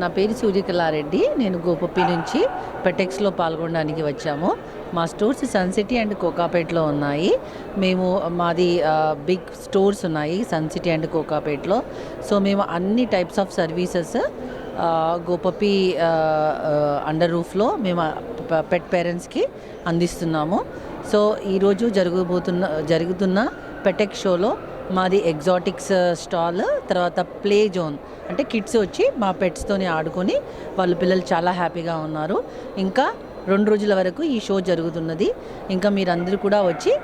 నా పేరు సూర్యకళారెడ్డి. నేను గోపప్పి నుంచి పెటెక్స్లో పాల్గొనడానికి వచ్చాము. మా స్టోర్స్ సన్ సిటీ అండ్ కోకాపేట్లో ఉన్నాయి. మాది బిగ్ స్టోర్స్ ఉన్నాయి సన్ సిటీ అండ్ కోకాపేట్లో. సో మేము అన్ని టైప్స్ ఆఫ్ సర్వీసెస్ గోపప్పి అండర్ రూఫ్లో మేము పెట్ పేరెంట్స్కి అందిస్తున్నాము. సో ఈరోజు జరుగుతున్న పెటెక్ షోలో మాది ఎగ్జాటిక్స్ స్టాల్, తర్వాత ప్లే జోన్ అంటే కిడ్స్ వచ్చి మా పెట్స్తోని ఆడుకొని వాళ్ళ పిల్లలు చాలా హ్యాపీగా ఉన్నారు. ఇంకా 2 రోజుల వరకు ఈ షో జరుగుతున్నది. ఇంకా మీరందరూ కూడా వచ్చి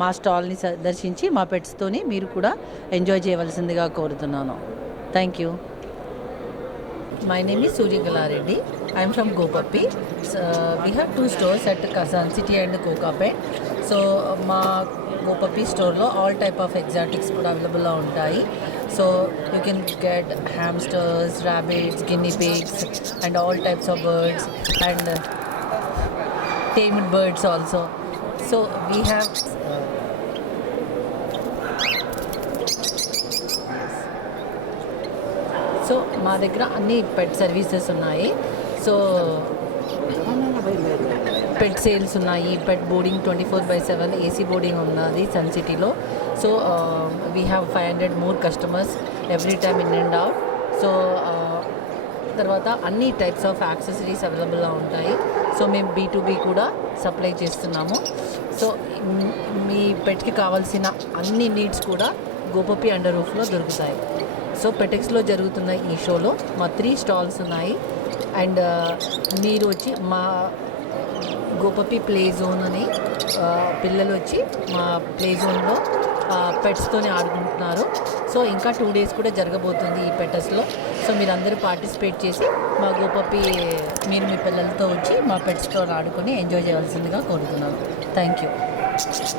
మా స్టాల్ని దర్శించి మా పెట్స్తోని మీరు కూడా ఎంజాయ్ చేయవలసిందిగా కోరుతున్నాను. Thank you. My name is Suryakala Reddy. I am from Gopappi. We have 2 stores at Sun City and Kokapet. So మా గోపప్పి స్టోర్లో ఆల్ టైప్ ఆఫ్ ఎగ్జాటిక్స్ కూడా అవైలబుల్లో ఉంటాయి. So you can get hamsters, rabbits, Ginny pigs and all types of birds and tamed birds also. So we have so మా దగ్గర అన్ని పెట్ services ఉన్నాయి. So పెట్ sales ఉన్నాయి, పెట్ బోర్డింగ్ 24/7 ఏసీ బోర్డింగ్ ఉన్నది sun సిటీలో. So we have 500 more customers every time in and out. So తర్వాత అన్ని types of accessories అవైలబుల్గా ఉంటాయి. సో మేము B2B కూడా సప్లై చేస్తున్నాము. సో మీ పెట్కి కావాల్సిన అన్ని నీడ్స్ కూడా గోపప్పి అండర్ రూఫ్లో దొరుకుతాయి. సో పెటెక్స్లో జరుగుతున్న ఈ షోలో మా 3 స్టాల్స్ ఉన్నాయి. అండ్ మీరు వచ్చి మా గోపప్పి ప్లే జోన్ అని పిల్లలు వచ్చి మా ప్లే జోన్లో పెట్స్తోనే ఆడుకుంటున్నారు. సో ఇంకా 2 డేస్ కూడా జరగబోతుంది ఈ పెటెస్లో. సో మీరందరూ పార్టిసిపేట్ చేసి మా గోపప్పి మీరు మీ పిల్లలతో వచ్చి మా పెట్స్తో ఆడుకొని ఎంజాయ్ చేయవలసిందిగా కోరుతున్నాను. Thank you.